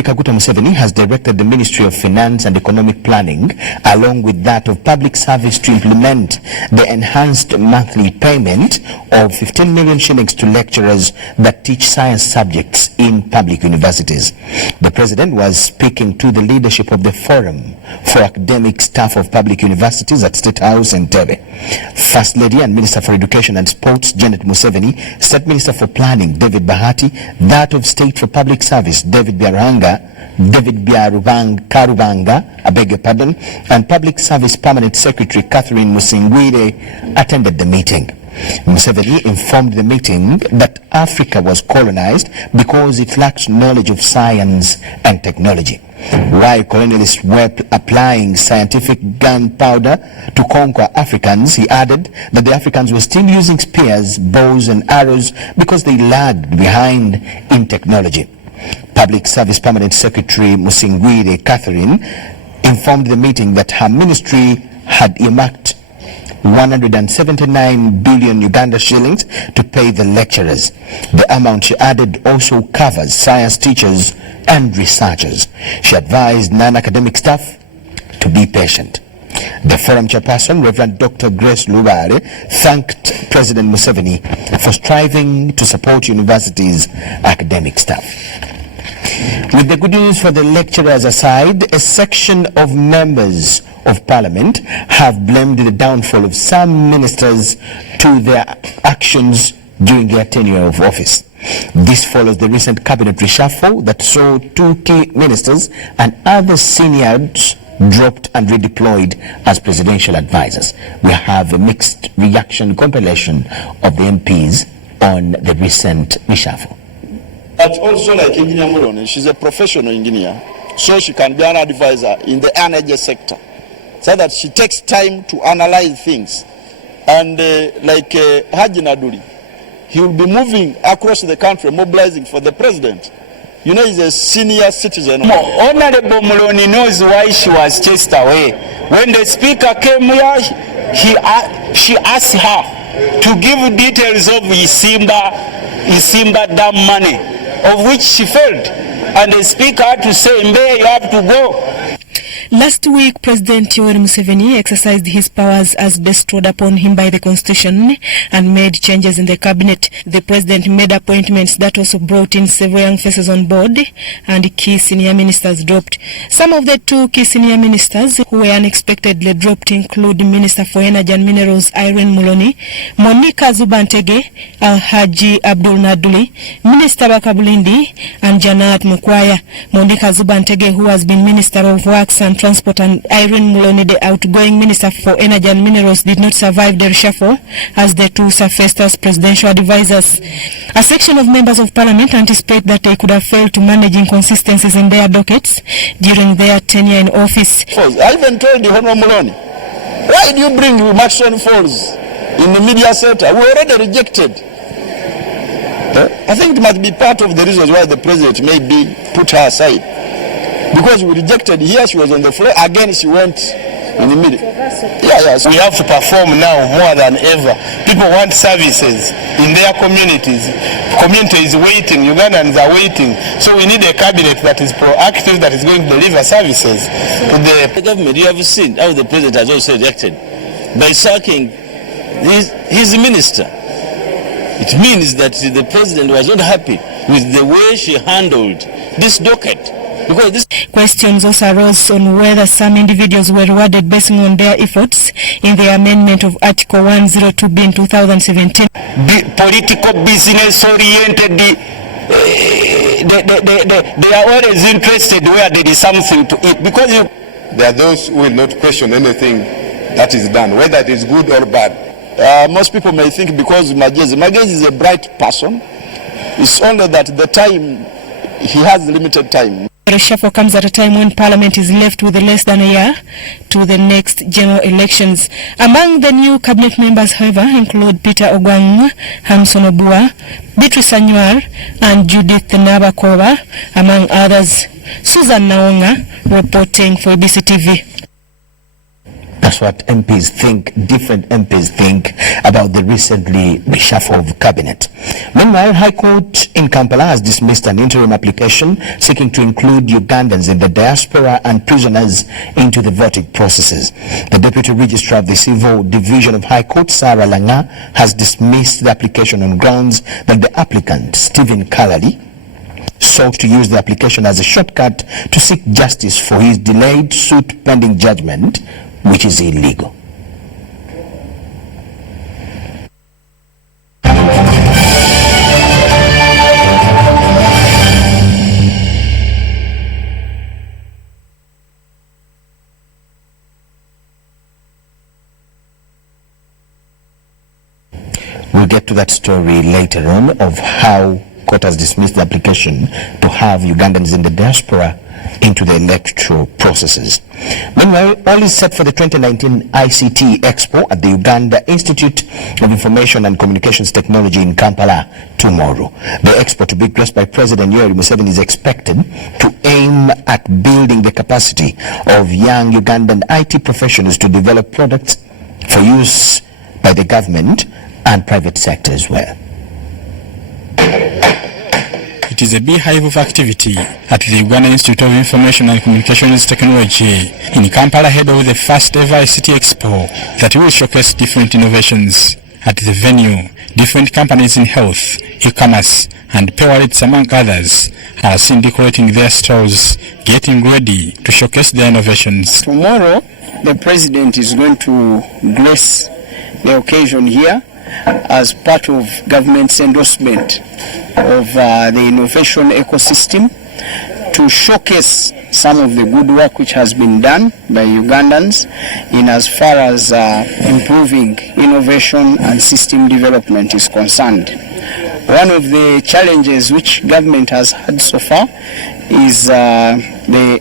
Yoweri Kaguta Museveni has directed the Ministry of Finance and Economic Planning, along with that of Public Service, to implement the enhanced monthly payment of 15 million shillings to lecturers that teach science subjects in public universities. The President was speaking to the leadership of the Forum for Academic Staff of Public Universities at State House in Entebbe. First Lady and Minister for Education and Sports, Janet Museveni, State Minister for Planning, David Bahati, that of State for Public Service, David Karubanga, I beg your pardon, and Public Service Permanent Secretary Catherine Musingwire attended the meeting. Museveni informed the meeting that Africa was colonized because it lacked knowledge of science and technology. While colonialists were applying scientific gunpowder to conquer Africans, he added that the Africans were still using spears, bows and arrows because they lagged behind in technology. Public Service Permanent Secretary Musingwire Catherine informed the meeting that her ministry had earmarked 179 billion Uganda shillings to pay the lecturers. The amount, she added, also covers science teachers and researchers. She advised non-academic staff to be patient. The forum chairperson, Reverend Dr. Grace Lubare, thanked President Museveni for striving to support universities' academic staff. With the good news for the lecturers aside, a section of members of Parliament have blamed the downfall of some ministers to their actions during their tenure of office. This follows the recent cabinet reshuffle that saw 2 key ministers and other seniors dropped and redeployed as presidential advisors. We have a mixed reaction compilation of the MPs on the recent reshuffle. But also, like Engineer Muloni, she's a professional engineer, so she can be an advisor in the energy sector, so that she takes time to analyze things. And like Haji Naduri, he will be moving across the country, mobilizing for the president. You know, he's a senior citizen. Honorable Muloni knows why she was chased away. When the speaker came here, she asked her to give details of Isimba dam money, of which she failed. And the speaker had to say, Mbe, you have to go. Last week, President Yoweri Museveni exercised his powers as bestowed upon him by the Constitution and made changes in the cabinet. The President made appointments that also brought in several young faces on board, and key senior ministers dropped. Some of the 2 key senior ministers who were unexpectedly dropped include Minister for Energy and Minerals Irene Muloni, Monica Zubantege, Alhaji Abdul Naduli, Minister Bakabulindi, and Janat Mukwaya. Monica Zubantege, who has been Minister of Works and Transport, and Irene Muloni, the outgoing Minister for Energy and Minerals, did not survive the reshuffle as the 2 surfaced as presidential advisors. A section of members of Parliament anticipate that they could have failed to manage inconsistencies in their dockets during their tenure in office. I even told the Honorable Muloni, why do you bring Maxon Falls in the media center? We already rejected. I think it must be part of the reasons why the president maybe put her aside. Because we rejected here, she was on the floor. Again, she went in the middle. So we have to perform now more than ever. People want services in their communities. Community is waiting. Ugandans are waiting. So we need a cabinet that is proactive, that is going to deliver services to the government. You have seen how the president has also reacted by sacking his minister. It means that the president was not happy with the way she handled this docket. Questions also arose on whether some individuals were rewarded based on their efforts in the amendment of Article 102B in 2017. Political business oriented, they are always interested where there is something to eat, because there are those who will not question anything that is done, whether it is good or bad. Most people may think because Magezi is a bright person, it's only that the time, he has limited time. The reshuffle comes at a time when Parliament is left with less than a year to the next general elections. Among the new cabinet members, however, include Peter Ogwang, Hamson Obua, Beatrice Anywar, and Judith Nabakoba, among others. Susan Naonga reporting for UBC TV. That's what MPs think, different MPs think about the recently reshuffled cabinet. Meanwhile, High Court in Kampala has dismissed an interim application seeking to include Ugandans in the diaspora and prisoners into the voting processes. The Deputy Registrar of the Civil Division of High Court, Sarah Langa, has dismissed the application on grounds that the applicant, Stephen Kalali, sought to use the application as a shortcut to seek justice for his delayed suit pending judgment, which is illegal. We'll get to that story later on of how court has dismissed the application to have Ugandans in the diaspora into the electoral processes. Meanwhile, all is set for the 2019 ICT Expo at the Uganda Institute of Information and Communications Technology in Kampala tomorrow. The expo, to be graced by President Yoweri Museveni, is expected to aim at building the capacity of young Ugandan IT professionals to develop products for use by the government and private sector as well. It is a beehive of activity at the Uganda Institute of Information and Communications Technology in Kampala ahead of the first ever ICT Expo that will showcase different innovations. At the venue, different companies in health, e-commerce and pay wallets among others are seen decorating their stalls, getting ready to showcase their innovations. Tomorrow, the President is going to grace the occasion here as part of government's endorsement of the innovation ecosystem to showcase some of the good work which has been done by Ugandans in as far as improving innovation and system development is concerned. One of the challenges which government has had so far is the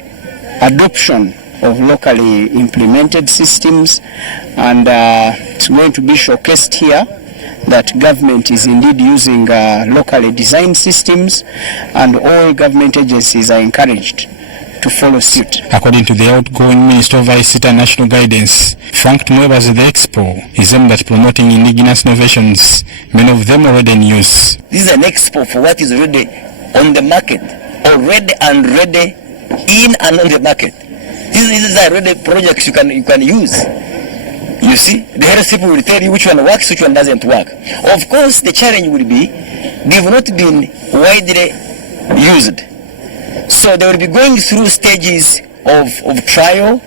adoption of locally implemented systems, and it's going to be showcased here that government is indeed using locally designed systems, and all government agencies are encouraged to follow suit. According to the outgoing Minister of ICT and National Guidance, Frank Tumweba's the Expo is aimed at promoting indigenous innovations, many of them already in use. This is an expo for what is already on the market, already and ready in and on the market. These are already projects you can use. You see, the health people will tell you which one works, which one doesn't work. Of course, the challenge will be they've not been widely used. So they will be going through stages of trial.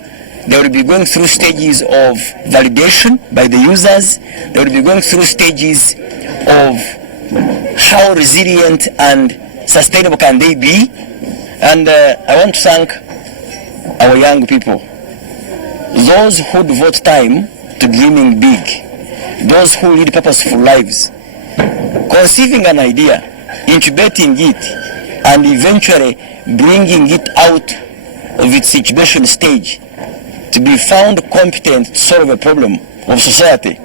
They will be going through stages of validation by the users. They will be going through stages of how resilient and sustainable can they be. And I want to thank our young people, those who devote time to dreaming big, those who lead purposeful lives, conceiving an idea, incubating it, and eventually bringing it out of its incubation stage to be found competent to solve a problem of society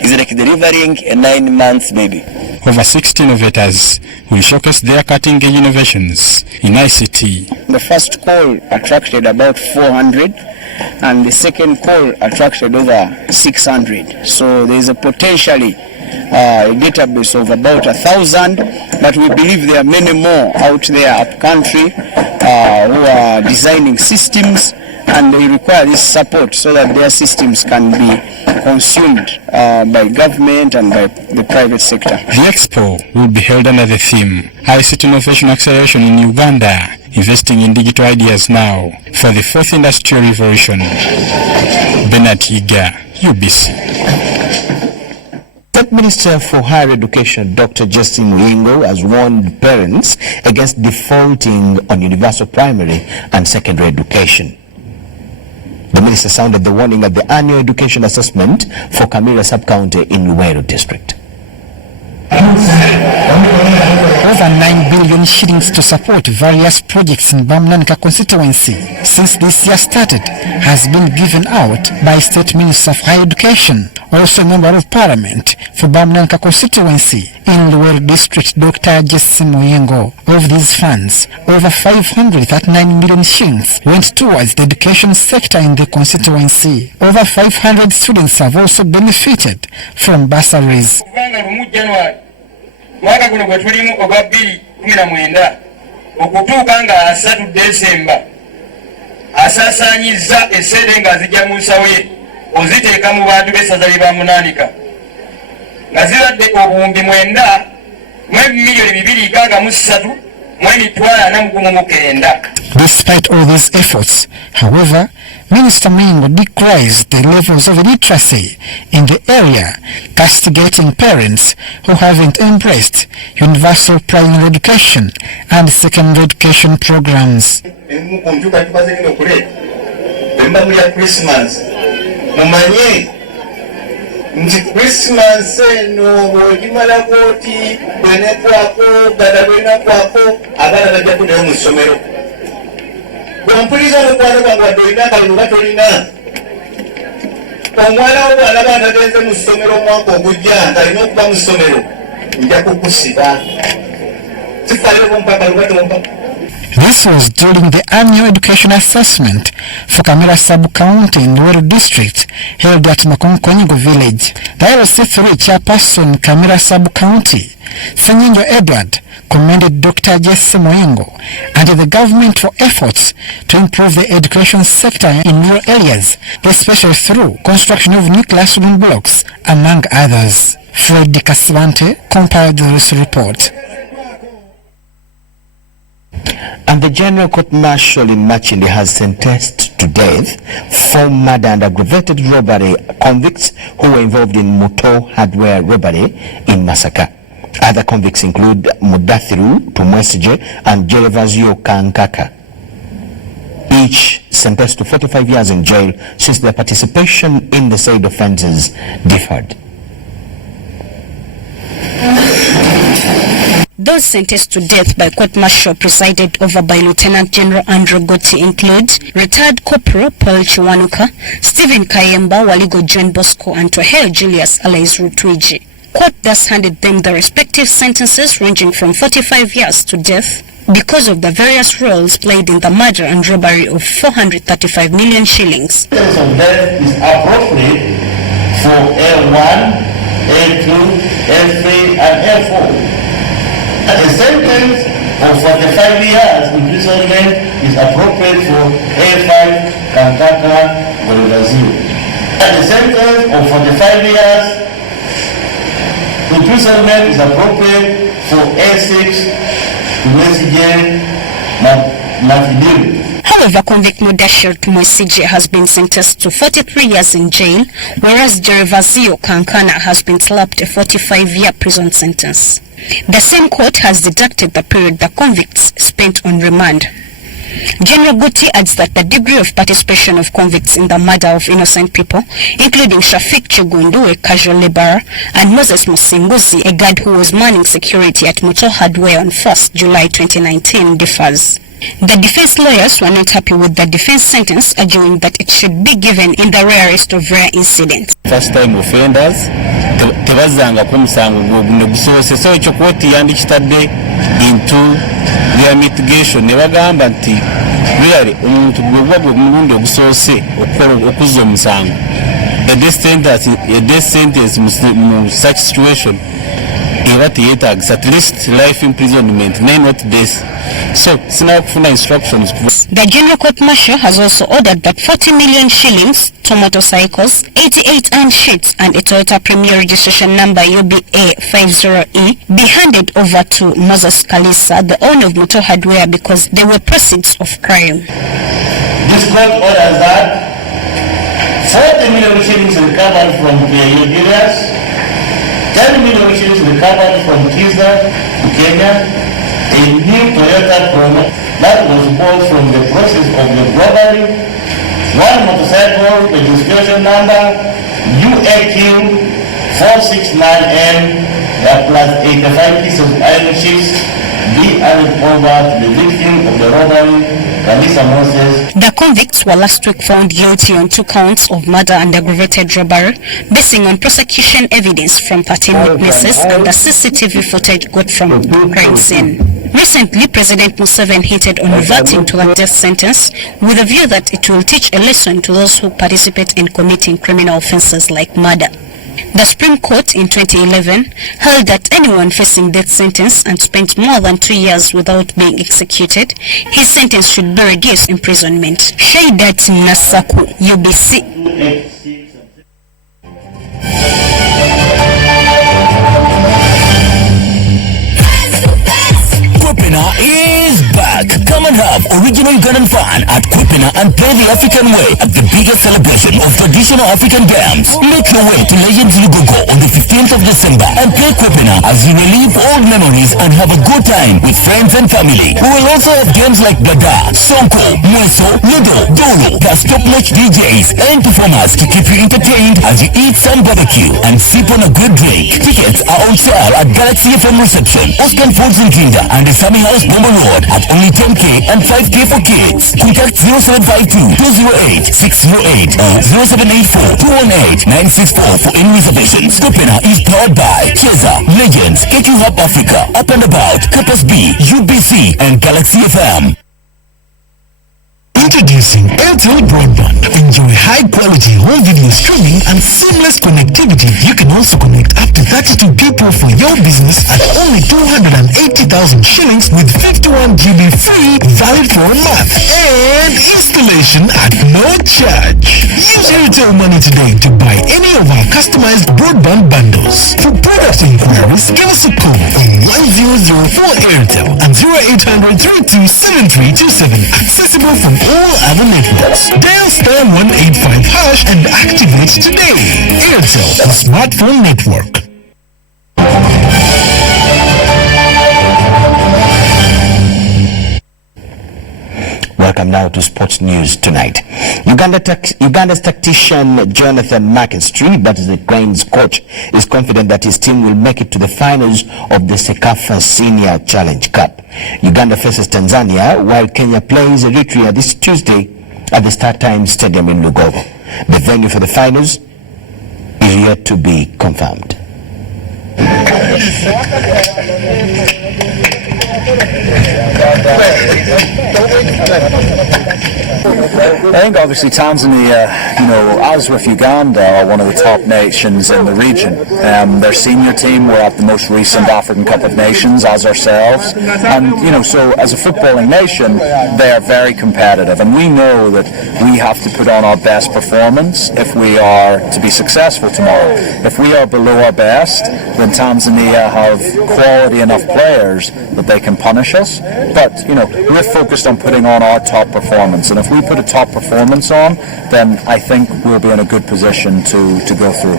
is like delivering a 9 months baby. Over 60 innovators will showcase their cutting-edge innovations in ICT. The first call attracted about 400, and the second call attracted over 600. So there is a potentially a database of about 1,000, but we believe there are many more out there up country who are designing systems, and they require this support so that their systems can be consumed by government and by the private sector. The expo will be held under the theme ICT Innovation Acceleration in Uganda, investing in digital ideas now for the fourth industrial revolution. Bernard Iga, UBC. State Minister for Higher Education, Dr. Justin Muyingo, has warned parents against defaulting on universal primary and secondary education. The minister sounded the warning at the annual education assessment for Kamira Sub-County in Luweero District. Over 9 billion shillings to support various projects in Bamnanika constituency since this year started has been given out by State Minister of Higher Education Also a member of parliament for Bamnanka constituency in Luweero district, Dr. Jesse Moyengo. Of these funds, over 539 million shillings went towards the education sector in the constituency. Over 500 students have also benefited from bursaries. Mwaka guno gwe tulimu ogwa 2019 okutuuka nga 3 Desemba asaasaanyizza essente nga zijja mu nsawo ye oziteeka mu bantu b'essaza lye bamunanika nga zibadde obuwumbi 9 miliyoni 263 mu emitwalo 49. Despite all these efforts, however, Minister Moyengo decries the levels of illiteracy in the area, castigating parents who haven't embraced universal primary education and secondary education programs. Nti Christmas eno bw'ogimala bw'oti bwenekwako ddala lwenakwako abaana bajja kunayo mu ssomero. Bw'ompuliriza mukwano gwange wadde olina akalulu oba tolina, omwana wo bw'alaba ntagenze mu ssomero omwaka ogujja ntalina okuba mu ssomero, nja kukusiba. Sifaayo bompa akalulu oba tompa. This was during the annual education assessment for Kamera Sub-County in Luweero District held at Makonkonyigo Village. The LC3 chairperson Kamera Sub-County, Sanyenjo Edward, commended Dr. Jesse Moyengo and the government for efforts to improve the education sector in rural areas, especially through construction of new classroom blocks, among others. Fred Kaswante compiled this report. And the General Court Martial in Machinde has sentenced to death 4 murder and aggravated robbery convicts who were involved in Motor hardware robbery in Masaka. Other convicts include Mudathiru Tumwesije and Gervasio Kankaka, each sentenced to 45 years in jail since their participation in the said offences differed. Those sentenced to death by court-martial presided over by Lieutenant General Andrew Gotti include retired Corporal Paul Chiwanuka, Stephen Kayemba, Waligo John Bosco, and Tohel Julius Alais Rutwiji. Court thus handed them the respective sentences ranging from 45 years to death because of the various roles played in the murder and robbery of 435 million shillings. The sentence of death is appropriate for A1, A2, A3, and A4. And the sentence of 45 years imprisonment is appropriate for A5, Kankaka, or Brazil. And the sentence of 45 years imprisonment is appropriate for A6, Tumwesije, Matidiru. However, convict Mudashir Tumwesije has been sentenced to 43 years in jail, whereas Gervasio Kankana has been slapped a 45-year prison sentence. The same court has deducted the period the convicts spent on remand. General Guti adds that the degree of participation of convicts in the murder of innocent people, including Shafik Chigundu, a casual laborer, and Moses Musinguzi, a guard who was manning security at Motor Hardware on 1st July 2019, differs. The defense lawyers were not happy with the defense sentence, arguing that it should be given in the rarest of rare incidents. First time offenders tebazanga kumusango guno gusose so ekyo kwoti yandikitadde into their mitigation ne bagamba nti really omuntu gwegwagwe mulundi ogusose okuza omusango a death sentence mu such situation eba teyetagisa at least life imprisonment nay not death. So sina kufuna instructions. The General Court Martial has also ordered that 40 million shillings, 2 motorcycles, 88 iron sheets and a Toyota Premier registration number UBA 50E be handed over to Moses Kalisa, the owner of Motor Hardware, because they were proceeds of crime. This court orders that 40 million shillings recovered from the dealers, 10 million shillings recovered from Kiza to Kenya, a new Toyota Corolla that was bought from the process of the robbery, 1 motorcycle registration number UAQ 469M, plus 85 pieces of iron sheets be handed over to the victim of the robbery, The convicts were last week found guilty on 2 counts of murder and aggravated robbery, basing on prosecution evidence from 13 witnesses and the CCTV footage got from the crime scene. Recently, President Museveni hinted on reverting to the death sentence with a view that it will teach a lesson to those who participate in committing criminal offences like murder. The Supreme Court in 2011 held that anyone facing death sentence and spent more than 2 years without being executed, his sentence should be reduced imprisonment. Shaidat Nasaku, UBC. Kwipina is back. Come and have original Ugandan fun at Kwipina and play the African way at the biggest celebration of traditional African games. Make your way to Legends Lugogo on the 15th of December and play Kwipina as you relive old memories and have a good time with friends and family. We will also have games like Dada, Sonko, Mweso, Ludo, Dolo, plus top-notch DJs and performers to keep you entertained as you eat some barbecue and sip on a good drink. Tickets are on sale at Galaxy FM reception, Oscar Foods in Kinda, and the Sammy House Bomber Road at only 10K and 5K for kids. Contact 0752-208-608 or 0784-218-964 for any reservations. Kwipina is powered by Cheza, Legends, Get You Up Africa, Up and About, Campus B, UBC, and Galaxy FM. Introducing Airtel Broadband. Enjoy high-quality home video streaming and seamless connectivity. You can also connect up to 32 people for your business at only 280,000 shillings with 51 GB free, valid for a month. And installation at no charge. Use Airtel Money today to buy any of our customized broadband bundles. For product inquiries, give us a call on 1004 Airtel and 0800 327327. Accessible from all other networks. Dial *185# and activate today. Airtel, the smartphone network. Welcome now to Sports News Tonight. Uganda's tactician Jonathan McIntyre, that is the Cranes coach, is confident that his team will make it to the finals of the Sekafa Senior Challenge Cup. Uganda faces Tanzania while Kenya plays Eritrea this Tuesday at the StarTimes Stadium in Lugogo. The venue for the finals is yet to be confirmed. I think obviously Tanzania, as with Uganda, are one of the top nations in the region. Their senior team were at the most recent African Cup of Nations, as ourselves. And, so as a footballing nation, they are very competitive. And we know that we have to put on our best performance if we are to be successful tomorrow. If we are below our best, then Tanzania have quality enough players that they can punish us. But, we're focused on putting on our top performance. And if we put a top performance on, then I think we'll be in a good position to go through.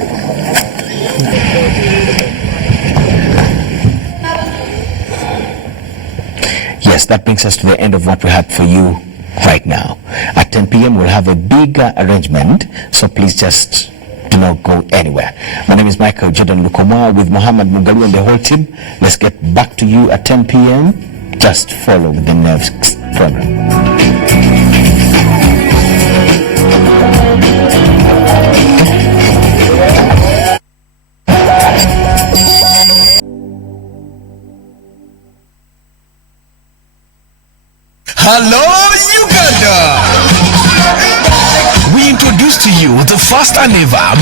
Yes, that brings us to the end of what we had for you right now. At 10 p.m. we'll have a bigger arrangement, so please just do not go anywhere. My name is Michael Jordan Lukoma with Muhammad Mugalu and the whole team. Let's get back to you at 10 p.m. Just follow the next program. Hello, Uganda! We introduce to you the first and ever